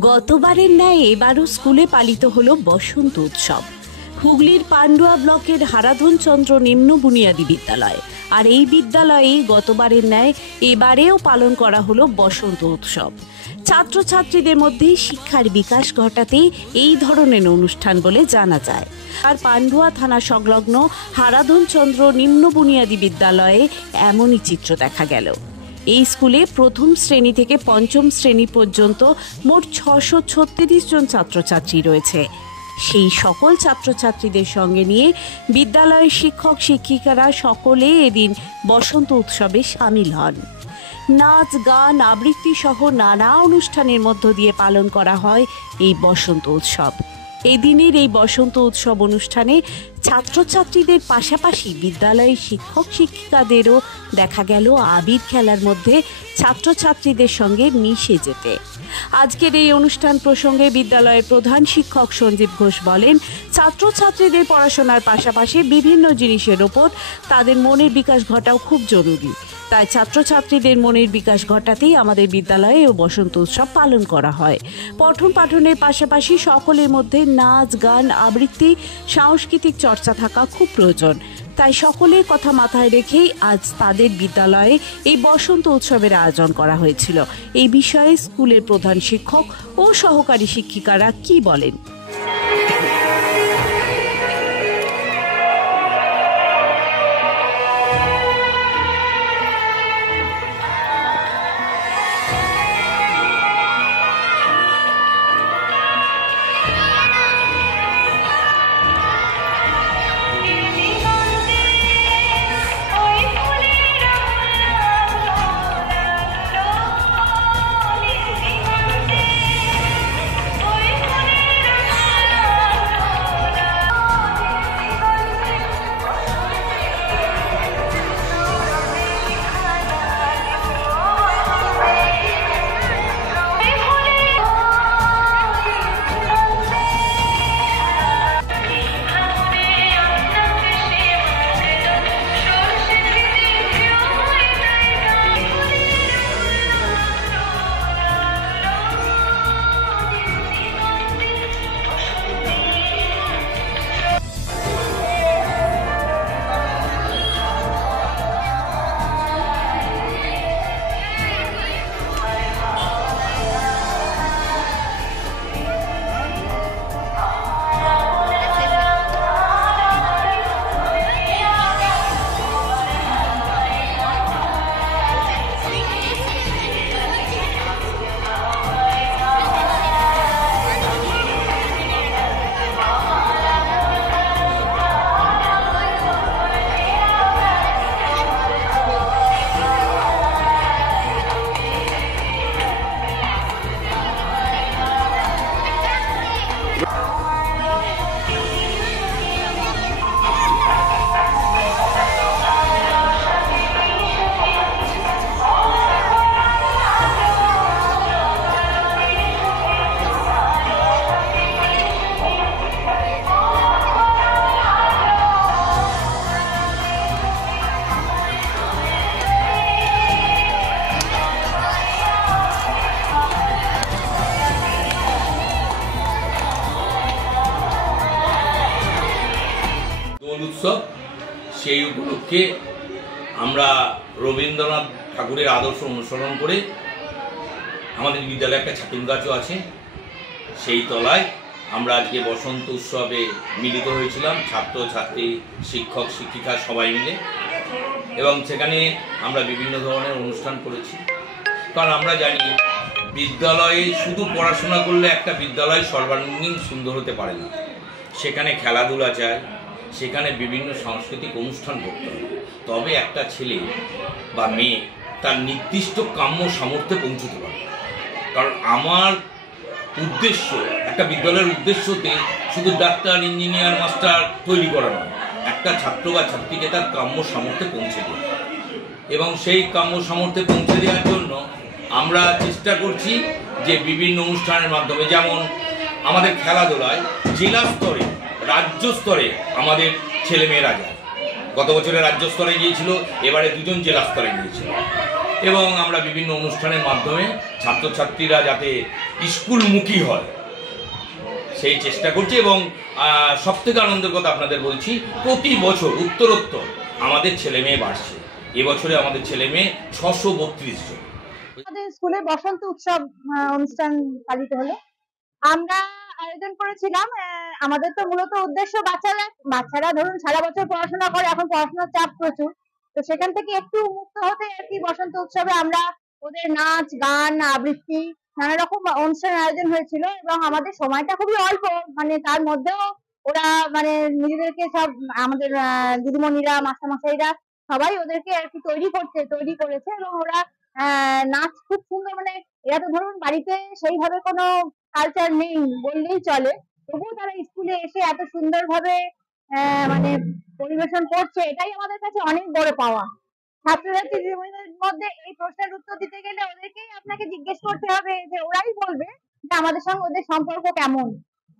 গতবারের ন্যায় এবারও স্কুলে পালিত হলো বসন্ত উৎসব। হুগলির পান্ডুয়া ব্লকের হারাধন চন্দ্র নিম্ন বুনিয়াদী বিদ্যালয়। আর এই বিদ্যালয়ে গতবারের ন্যায় এবারেও পালন করা হলো বসন্ত উৎসব। ছাত্রছাত্রীদের মধ্যে শিক্ষার বিকাশ ঘটাতে এই ধরনের অনুষ্ঠান বলে জানা যায়। আর পান্ডুয়া থানা সংলগ্ন হারাধন চন্দ্র নিম্ন বুনিয়াদী বিদ্যালয়ে এমনই চিত্র দেখা গেল। এই স্কুলে প্রথম শ্রেণী থেকে পঞ্চম শ্রেণী পর্যন্ত মোট 636 জন ছাত্রছাত্রী রয়েছে। সেই সকল ছাত্রছাত্রীদের সঙ্গে নিয়ে বিদ্যালয়ের শিক্ষক শিক্ষিকারা সকলে এদিন বসন্ত উৎসবে সামিল হন। নাচ গান আবৃত্তি সহ নানা অনুষ্ঠানের মধ্য দিয়ে পালন করা হয় এই বসন্ত উৎসব। এই দিনের এই বসন্ত উৎসব অনুষ্ঠানে ছাত্রছাত্রীদের পাশাপাশি বিদ্যালয়ের শিক্ষক শিক্ষিকাদেরও দেখা গেল আবির খেলার মধ্যে ছাত্রছাত্রীদের সঙ্গে মিশে যেতে। আজকের এই অনুষ্ঠান প্রসঙ্গে বিদ্যালয়ের প্রধান শিক্ষক সঞ্জীব ঘোষ বলেন, ছাত্রছাত্রীদের পড়াশোনার পাশাপাশি বিভিন্ন জিনিসের ওপর তাদের মনের বিকাশ ঘটাও খুব জরুরি। তাই ছাত্রছাত্রীদের মনের বিকাশ ঘটাতেই আমাদের বিদ্যালয়ে ও বসন্ত উৎসব পালন করা হয়। পঠন পাঠনের পাশাপাশি সকলের মধ্যে নাচ গান আবৃত্তি সাংস্কৃতিক চর্চা থাকা খুব প্রয়োজন। তাই সকলের কথা মাথায় রেখেই আজ তাদের বিদ্যালয়ে এই বসন্ত উৎসবের আয়োজন করা হয়েছিল। এই বিষয়ে স্কুলের প্রধান শিক্ষক ও সহকারী শিক্ষিকারা কি বলেন? উৎসব সেই উপলক্ষে আমরা রবীন্দ্রনাথ ঠাকুরের আদর্শ অনুসরণ করে আমাদের বিদ্যালয়ে একটা ছাতিম গাছও আছে, সেই তলায় আমরা আজকে বসন্ত উৎসবে মিলিত হয়েছিলাম ছাত্রছাত্রী শিক্ষক শিক্ষিকা সবাই মিলে। এবং সেখানে আমরা বিভিন্ন ধরনের অনুষ্ঠান করেছি, কারণ আমরা জানি বিদ্যালয়ে শুধু পড়াশোনা করলে একটা বিদ্যালয় সর্বাঙ্গীন সুন্দর হতে পারে না। সেখানে খেলাধুলা চাই, সেখানে বিভিন্ন সাংস্কৃতিক অনুষ্ঠান করতে হবে, তবে একটা ছেলে বা মেয়ে তার নির্দিষ্ট কাম্য সামর্থ্যে পৌঁছতে পারবে। কারণ আমার উদ্দেশ্য, একটা বিদ্যালয়ের উদ্দেশ্যতে শুধু ডাক্তার ইঞ্জিনিয়ার মাস্টার তৈরি করা নয়, একটা ছাত্র বা ছাত্রীকে তার কাম্য সামর্থ্যে পৌঁছে দেওয়া। এবং সেই কাম্য সামর্থ্যে পৌঁছে দেওয়ার জন্য আমরা চেষ্টা করছি যে বিভিন্ন অনুষ্ঠানের মাধ্যমে, যেমন আমাদের খেলাধুলায় জেলা স্তরে রাজ্য স্তরে আমাদের ছেলেমেয়েরা যায়। গত বছরে রাজ্য স্তরে গিয়েছিল, এবারে 2 জন জেলা স্তরে গিয়েছিল। এবং আমরা বিভিন্ন অনুষ্ঠানের মাধ্যমে ছাত্রছাত্রীরা যাতে স্কুলমুখী হয় সেই চেষ্টা করছি। এবং সব থেকে আনন্দের কথা আপনাদের বলছি, প্রতি বছর উত্তরোত্তর আমাদের ছেলে মেয়ে বাড়ছে। এবছরে আমাদের ছেলে মেয়ে 632 জন। আমাদের স্কুলে বসন্ত উৎসব অনুষ্ঠান পালিত হলো। আমরা আয়োজন করেছিলাম, আমাদের তো মূলত উদ্দেশ্য বাচ্চারা ধরুন সারা বছর পড়াশোনা করে, এখন পড়াশোনার চাপ প্রচুর, তো সেখান থেকে একটু মুক্ত হতে আর কি বসন্ত উৎসবে আমরা ওদের নাচ গান আবৃত্তি নানা রকম অনুষ্ঠান আয়োজন হয়েছিল। এবং আমাদের সময়টা খুবই অল্প, মানে তার মধ্যেও ওরা মানে নিজেদেরকে সব আমাদের দিদিমণিরা মাস্টারমশাইরা সবাই ওদেরকে আর কি তৈরি করেছে। এবং ওরা নাচ খুব সুন্দর, মানে এরা তো ধরুন বাড়িতে সেইভাবে কোনো কালচার নেই বললেই চলে, তবুও তারা স্কুলে এসে এত সুন্দরভাবে মানে পরিবেশন করছে, এটাই আমাদের কাছে অনেক বড় পাওয়া। ছাত্রছাত্রী জীবনের মধ্যে এই প্রশ্নের উত্তর দিতে গেলে ওদেরকেই আপনাকে জিজ্ঞেস করতে হবে, যে ওরাই বলবে যে আমাদের সঙ্গে ওদের সম্পর্ক কেমন।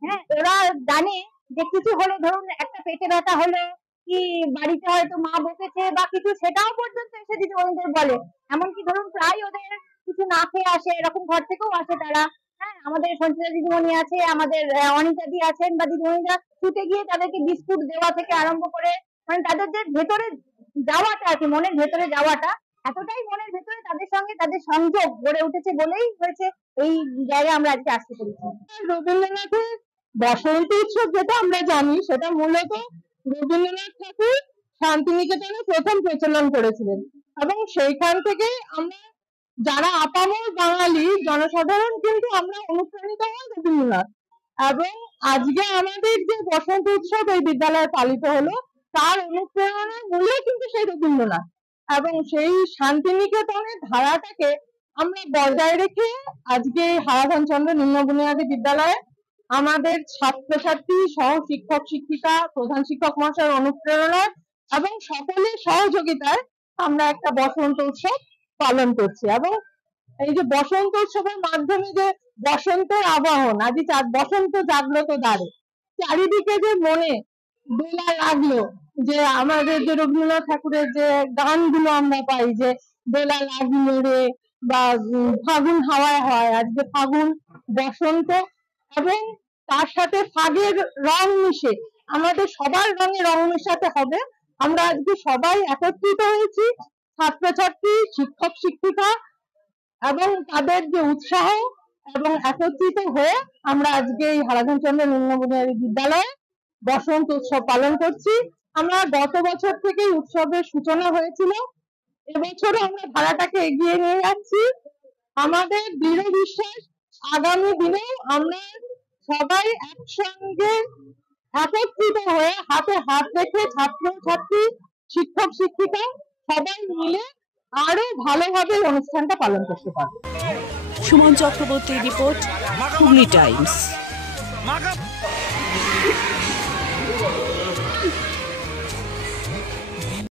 হ্যাঁ, ওরা জানে যে কিছু হলো, ধরুন একটা পেটে ব্যথা হলো কি বাড়িতে হয়তো মা বকেছে বা কিছু, সেটাও পর্যন্ত এসে দিদিমণিদের বলে। এমনকি ধরুন প্রায় ওদের কিছু না খেয়ে আসে, এরকম ঘর থেকেও আসে তারা। হ্যাঁ, আমাদের সঞ্চিতা দিদিমণি আছে, আমাদের অনিতা দি আছেন, বা দিদিমণিরা ছুটে গিয়ে তাদেরকে বিস্কুট দেওয়া থেকে আরম্ভ করে, মানে তাদের যে ভেতরে যাওয়াটা আর কি, মনের ভেতরে যাওয়াটা এতটাই মনের ভেতরে তাদের সঙ্গে তাদের সংযোগ গড়ে উঠেছে বলেই হয়েছে এই জায়গায় আমরা আজকে আসতে পেরেছি। রবীন্দ্রনাথের বসন্ত উৎসব যেটা আমরা জানি, সেটা মূলত রবীন্দ্রনাথ ঠাকুর শান্তিনিকেতনে প্রথম প্রচলন করেছিলেন, এবং সেইখান থেকে আমরা যারা আপামর বাঙালি জনসাধারণ কিন্তু আমরা অনুপ্রাণিত হই রবীন্দ্রনাথ। এবং আজকে আমাদের যে বসন্ত উৎসব এই বিদ্যালয়ে পালিত হলো, তার অনুপ্রেরণার মূলে কিন্তু সেই রবীন্দ্রনাথ। এবং সেই শান্তিনিকেতনের ধারাটাকে আমরা বজায় রেখে আজকে হারাধন চন্দ্র নিম্ন বুনিয়াদী বিদ্যালয়ে আমাদের ছাত্রছাত্রী সহ শিক্ষক শিক্ষিকা প্রধান শিক্ষক মহাশয়ের অনুপ্রেরণায় এবং সকলের সহযোগিতায় আমরা একটা বসন্ত উৎসব পালন করছি। এবং এই যে বসন্ত উৎসবের মাধ্যমে যে বসন্তের আবাহন, আজকে বসন্ত জাগ্রত দ্বারে, চারিদিকে যে মনে দোলা লাগলো, যে আমাদের যে রবীন্দ্রনাথ ঠাকুরের যে গানগুলো আমরা পাই, যে দোলা লাগলো রে, বা ফাগুন হাওয়ায় হয়, আজকে ফাগুন বসন্ত, এবং তার সাথে ফাগের রং মিশে আমাদের সবার রঙে রং মেশাতে হবে। আমরা আজকে সবাই একত্রিত হয়েছি, ছাত্রছাত্রী শিক্ষক শিক্ষিকা এবং তাদের যে উৎসাহ, এবং একত্রিত হয়ে আমরা আজকে এই হারাধন চন্দ্র নিম্ন বুনিয়াদী বিদ্যালয়ে বসন্ত উৎসব পালন করছি। আমরা গত বছর থেকে উৎসবের সূচনা হয়েছিল, এবছরও আমরা ধারাটাকে এগিয়ে নিয়ে যাচ্ছি। আমাদের দৃঢ় বিশ্বাস আগামী দিনে আমরা সবাই একসঙ্গে একত্রিত হয়ে হাতে হাত রেখে ছাত্র ছাত্রী শিক্ষক শিক্ষিকা সবাই মিলে আরো ভালোভাবে অনুষ্ঠানটা পালন করতে পারবো। সুমন চক্রবর্তীর রিপোর্ট, হুগলি টাইমস।